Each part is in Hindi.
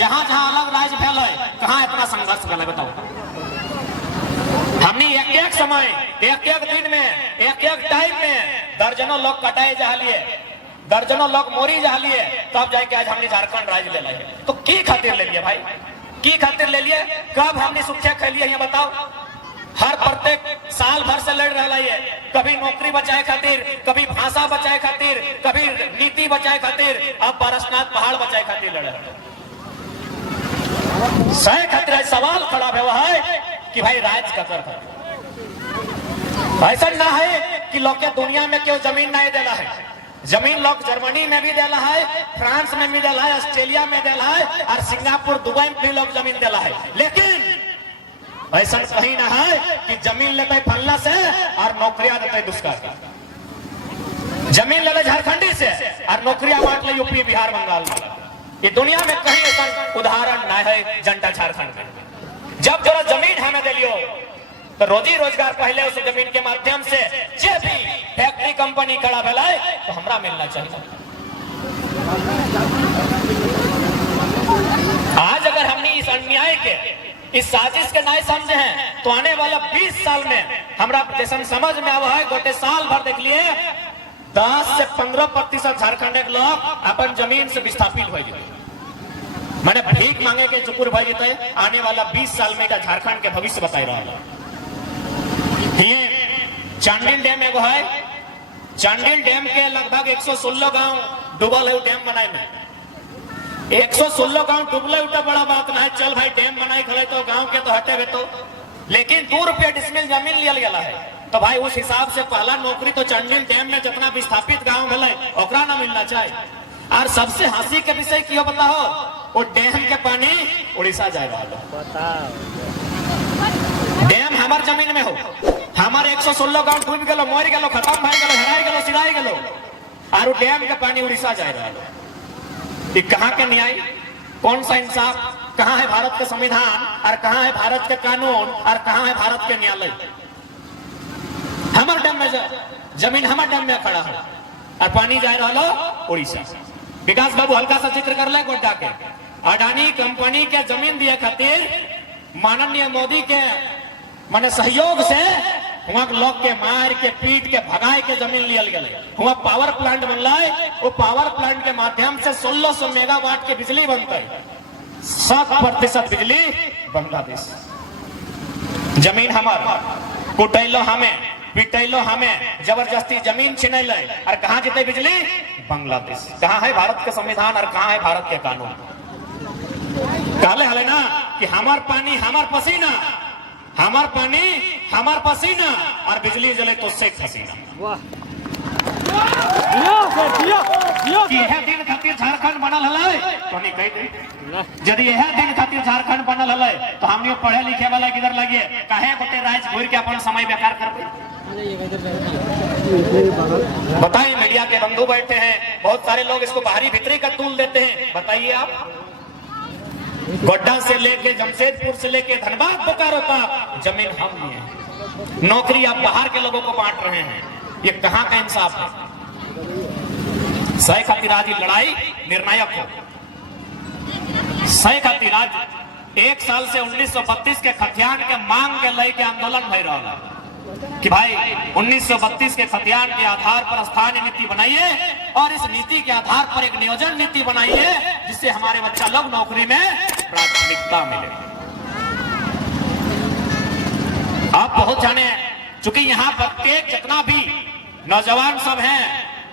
जहां जहां अलग राज्य भेल है कहां इतना संघर्ष भेल है बताओ। हमने एक एक समय एक एक दिन में एक एक टाइम में दर्जनों लोग कटाए जा लिए, दर्जनों लोग मोरी जा लिए, तब जाके आज हमने झारखंड राज्य ले लिए। तो की खातिर ले लिए भाई, की खातिर ले लिए? कब हमने सुखिया खा लिया ये बताओ? हर प्रत्येक साल भर से लड़ रहा है, कभी नौकरी बचाए खातिर, कभी भाषा बचाए खातिर, कभी नीति बचाए खातिर, अब पारसनाथ पहाड़ बचाए खातिर लड़ रहा है। सही खातिर सवाल खड़ा हुआ है कि भाई राज का कर ऐसा ना है कि लोग के दुनिया में क्यों जमीन नहीं देला है। जमीन लोग जर्मनी में भी देला है, फ्रांस में भी देला है, ऑस्ट्रेलिया में देला है और सिंगापुर दुबई में भी लोग जमीन देला है। लेकिन ऐसा कहीं ना है कि जमीन लेते फलना से और नौकरियां देते दूसरा का। जमीन ले झारखंडी से और नौकरियां बांट ले यूपी बिहार बंगाल में। ये दुनिया में कहीं ऐसा उदाहरण ना है जनता झारखंड में। जब जरा जमीन हमें दे लियो तो रोजी रोजगार पहले उस जमीन के माध्यम से जे भी फैक्ट्री कंपनी खड़ा भेलाए तो हमरा मिलना चाहिए। आज अगर हमने इस अन्याय के, इस साजिश के नहीं समझे हैं तो आने वाला 20 साल में हमरा जैसा समझ में आवा है, गोटे साल भर देख लिए 10 से 15% झारखंड के लोग अपन जमीन से विस्थापित हो गए, मैंने भीख मांगे के चुकुर भाई जीते। आने वाला 20 साल में झारखंड के भविष्य बताई रहा है। ये चांडिल डैम एगो है, चांडिल डैम के लगभग 116 गांव डूबल है। डैम बनाए में 116 गांव डूबले उठा बड़ा बात ना है। चल भाई डैम बनाए खड़े तो गांव के तो हटे तो, लेकिन 2 रुपया डिसमिल जमीन लिया गया है। तो भाई उस हिसाब से पहला नौकरी तो चांडिल डैम में जितना विस्थापित गांव मिले ओकरा ना मिलना चाहिए। और सबसे हंसी के विषय क्यों बताओ, वो डैम के पानी उड़ीसा जाए रहा। डैम हमार जमीन में हो, हमारे 116 गांव डूब गलो, मर गलो, खत्म भाई गलो, हराई गलो, सिराई गलो, और डैम के पानी उड़ीसा जाए रहा है। कहाँ के न्याय, कौन सा इंसाफ, कहाँ है भारत का संविधान और कहाँ है भारत के कानून और कहाँ है भारत के न्यायालय? हमारे डैम में जमीन हमारे डैम में खड़ा है और पानी जा रहा उड़ीसा। विकास बाबू हल्का सा जिक्र कर ले गोड्डा के अडानी कंपनी के जमीन दिए खातिर माननीय मोदी के माने सहयोग से वहां लोग के मार के पीट के भगाए के जमीन लियल गए। वहां पावर प्लांट बनला है, वो पावर प्लांट के माध्यम से 1600 मेगावाट की बिजली बनता है। 7% बिजली बांग्लादेश। जमीन हमारा, कुटैलो हमें, पिटैलो हमें, जबरदस्ती जमीन छिनैल और कहां जीते बिजली? बांग्लादेश। कहां है भारत के संविधान और कहां है भारत के कानून? कहले हले ना कि हमार पानी हमार पसीना, हमार पानी हमार पसीना और बिजली जले तो शेख हसीना। यह दिन खातिर झारखंड बनल हलै तो नहीं कह दे, यदि यह दिन खातिर झारखंड बनल हलै तो हमने पढ़े लिखे वाला किधर लगे काहे गोटे राज घूर के अपन समय बेकार करते? बताइए, मीडिया के बंधु बैठे हैं, बहुत सारे लोग इसको बाहरी भीतरी का तूल देते हैं। बताइए आप, गोड्डा से लेके जमशेदपुर से लेके धनबाद बोकारो तक जमीन हम लिए हैं, नौकरी आप बाहर के लोगों को बांट रहे हैं। ये कहां का इंसाफ है? सही खातिर आज लड़ाई निर्णायक हो। सही खातिर आज 1 साल से 1932 के खतियान के मांग के लय के आंदोलन भय रहा कि भाई 1932 के खतियान के आधार पर स्थानीय नीति बनाइए और इस नीति के आधार पर एक नियोजन नीति बनाइए जिससे हमारे बच्चा लोग नौकरी में प्राथमिकता मिले। आप बहुत जाने चूंकि यहाँ प्रत्येक जितना भी नौजवान सब हैं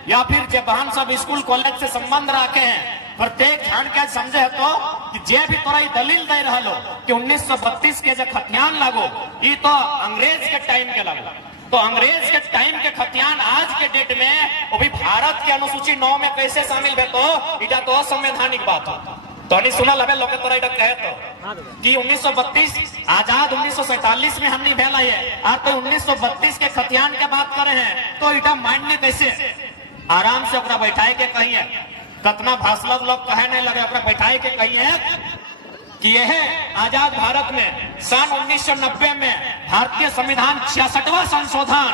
या फिर जो बहन सब स्कूल कॉलेज से संबंध रखे हैं, प्रत्येक ध्यान के समझे है तो कि जे भी तोरा दलील दे रहा लो कि 1932 के जो खतियान लागो ये तो अंग्रेज के टाइम के लागो, तो अंग्रेज के टाइम के खतियान आज के डेट में वो भी भारत के अनुसूची 9 में कैसे शामिल है? तो इटा तो असंवैधानिक बात हो। तो नहीं सुना लगे लोग तोरा इटा कहे तो कि 1932 आजाद 1947 में हमने भेला है और तो 1932 के खतियान के बात करे हैं तो इटा मान्य कैसे? आराम से ओकरा बैठाए के कहिए, कतना भाषण लोग कहे नहीं लगे, ओकरा बैठाए के कहिए कि यह आजाद भारत में सन 1990 में भारतीय संविधान 66वां संशोधन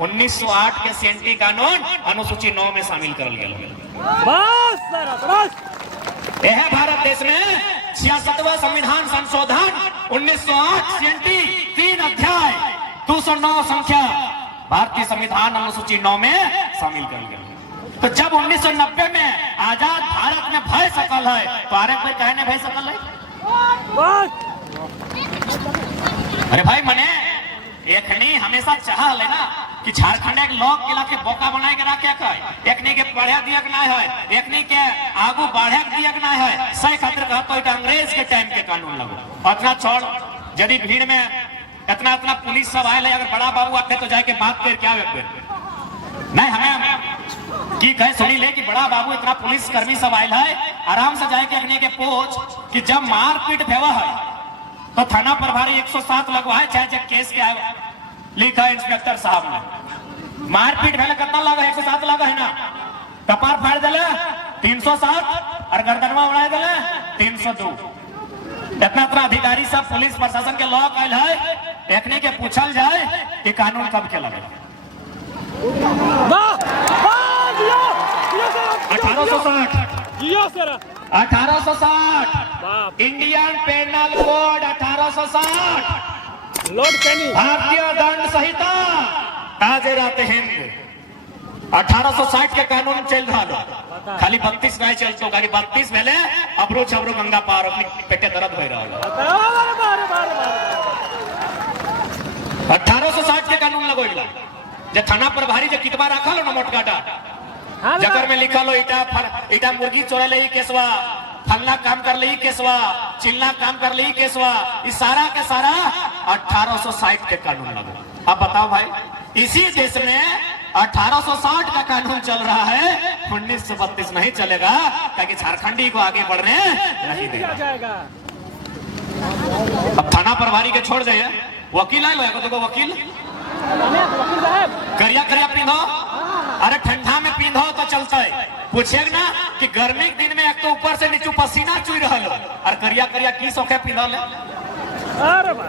1908 के सेंटी कानून अनुसूची 9 में शामिल कर लिया। यह भारत देश में 66वां संविधान संशोधन 1908 CNT 3 अध्याय 209 संख्या भारतीय संविधान अनुसूची 9 में शामिल कर लिया। तो जब 1990 में आजाद भारत में भय सकल है तो आरे कोई कहने भय सकल है? अरे भाई मने एकनी हमेशा चाह ले ना कि झारखंड एक लोग किला के बोका बनाए के रखे के एकनी के पढ़े दिया ना है, एकनी के आगू बढ़े दिया ना है, सही खातिर कहतो इटा अंग्रेज के टाइम के कानून लगो। इतना छोड़ यदि भीड़ में इतना इतना पुलिस सब आए ले, अगर बड़ा बाबू आते तो जाके बात कर क्या नहीं हमें की कहे सुनी ले कि बड़ा बाबू इतना पुलिस कर्मी सब आयल है, आराम से जाके अग्नि के पूछ कि जब मारपीट भेवा है तो थाना प्रभारी 107 लगवाए, चाहे जब केस के आए लिखा है इंस्पेक्टर साहब ने। मारपीट भेले कितना लगा? 107 लगा है ना। कपार फाड़ दिले 307 और गर्दनवा उड़ा दिले 302। इतना इतना अधिकारी सब पुलिस प्रशासन के लोग आयल है, देखने के पूछल जाए कि कानून कब के लगे? 1860 इंडियन पेनल कोड 1860 भारतीय दंड संहिता ताजे हिंद 1860 के कानून चल रहा। खाली 32 नहीं चलतो, खाली 32 पहले अबरू छबरू गंगा पार अपनी पेटे दर्द हो रहा। 1860 के कानून लगो जे थाना प्रभारी जे कितबा रखा लो ना मोटकाटा जगर में लिखा लो इटा मुर्गी चोरा ले केसवा, फलना काम कर ली केसवा, चिल्ला काम कर ली केसवा, इस सारा के सारा 1860 के कानून लगो। अब बताओ भाई इसी देश में 1860 का कानून चल रहा है, 1932 नहीं चलेगा ताकि झारखंडी को आगे बढ़ने नहीं देगा। अब थाना प्रभारी के छोड़ जाइए, वकील आए लो देखो वकील करिया करिया पींधो, अरे ठंडा में पींधो तो चलता है। पूछे ना कि गर्मी के दिन में एक तो ऊपर से नीचे पसीना चुई रहा लो और करिया करिया की सौखे पींधा ले।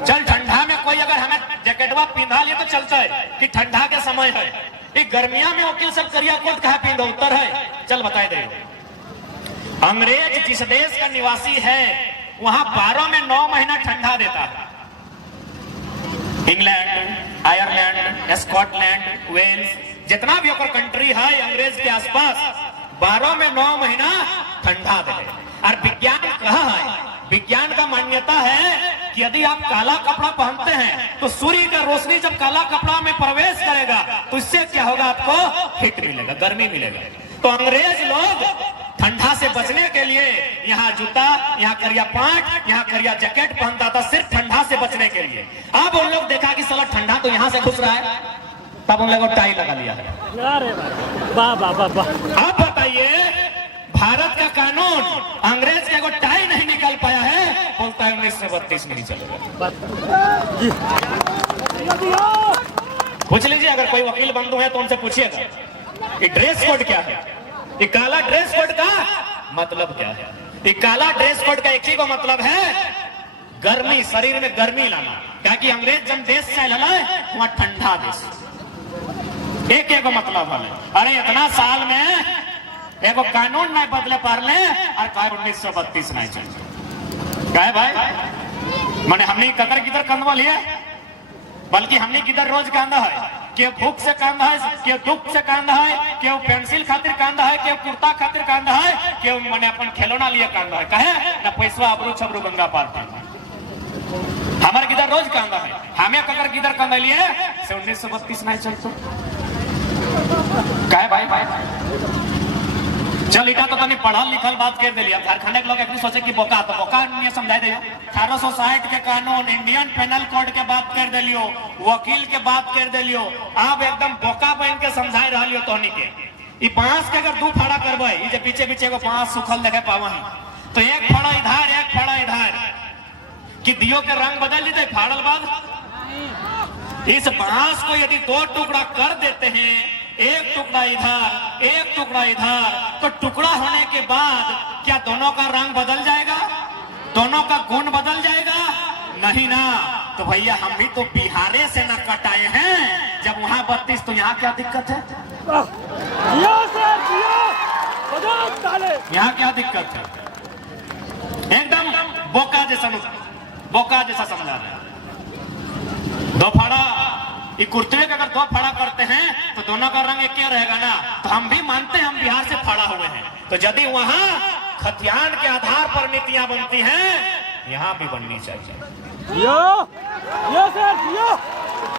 चल ठंडा में कोई अगर हमें जैकेटवा पींधा ले तो चलता है कि ठंडा के समय है। ये गर्मिया में वकील सब करिया कोट कहा पींधो उत्तर है? चल बताए दे। अंग्रेज जिस देश का निवासी है वहां 12 में 9 महीना ठंडा देता है। इंग्लैंड, आयरलैंड, स्कॉटलैंड, वेल्स, जितना भी ओकर कंट्री है अंग्रेज के आसपास 12 में 9 महीना ठंडा दे। और विज्ञान कहा है, विज्ञान का मान्यता है कि यदि आप काला कपड़ा पहनते हैं तो सूर्य का रोशनी जब काला कपड़ा में प्रवेश करेगा तो इससे क्या होगा? आपको हीट मिलेगा, गर्मी मिलेगा। तो अंग्रेज लोग ठंडा से बचने के लिए यहाँ जूता, यहाँ करिया पैंट, यहाँ करिया जैकेट पहनता था, सिर्फ ठंडा से बचने के लिए। अब उन लोग देखा कि साला ठंडा तो यहाँ से घुस रहा है, तब उन लोगों को टाई लगा लिया है। अब बताइए भारत का कानून अंग्रेज के को टाई नहीं निकाल पाया है, बोलता है 1932 में नहीं चलेगा। पूछ लीजिए अगर कोई वकील बंधु है तो उनसे पूछिएगा ये ड्रेस कोड क्या है, ये काला ड्रेस कोड का मतलब क्या है? ये काला ड्रेस कोड का एक ही को मतलब है गर्मी, शरीर में गर्मी लाना। क्या कि अंग्रेज जब देश से लड़ा वहां ठंडा देश, एक एक मतलब है। अरे इतना साल में एगो कानून नहीं बदले पारले और कहे 1932 नहीं चले। कहे भाई मैंने हमने कतर किधर कंधवा लिया, बल्कि हमने किधर रोज कांदा है, के भूख से कांदा है, के दुख से कांदा है, के पेंसिल खातिर कांदा है, के कुर्ता खातिर कांदा है, के मैंने अपन खिलौना लिए कांदा है। कहे ना पैसा अबरू छबरू गंगा पार हमारे किधर रोज कांदा है, हमें ककर किधर कांदा लिए से 1932 नहीं चलते। कहे भाई चल इटा तो तनी पढ़ल लिखल बात कर दिलिया, झारखंड के लोग एक सोचे कि बोका तो बोका नहीं समझाई दे। 1860 के कानून, इंडियन पेनल कोड के बात कर दिलियो, वकील के बात कर दिलियो, आप एकदम बोका बन के समझाई रहा लियो। तोहनी के ई बांस के अगर 2 फाड़ा करबे, ई जे पीछे पीछे को बांस सुखल देखे पावा तो एक फाड़ा इधर एक फाड़ा इधर कि दियो के रंग बदल देते फाड़ल बाद। इस बांस को यदि 2 टुकड़ा कर देते हैं, एक टुकड़ा इधर एक टुकड़ा इधर, तो टुकड़ा होने के बाद क्या दोनों का रंग बदल जाएगा? दोनों का गुण बदल जाएगा? नहीं ना। तो भैया हम भी तो बिहारे से न कटाए हैं, जब वहां 32 तो यहाँ क्या दिक्कत है? यहाँ क्या दिक्कत है? एकदम बोका जैसा समझा रहे हैं। दो फाड़ा, ये कुर्ते का अगर दो फाड़ा करते हैं तो दोनों का रंग एक क्या रहेगा ना। तो हम भी मानते हैं हम बिहार से फाड़ा हुए हैं, तो यदि वहां खतियान के आधार पर नीतियां बनती हैं, यहां भी बननी चाहिए। यो सर यो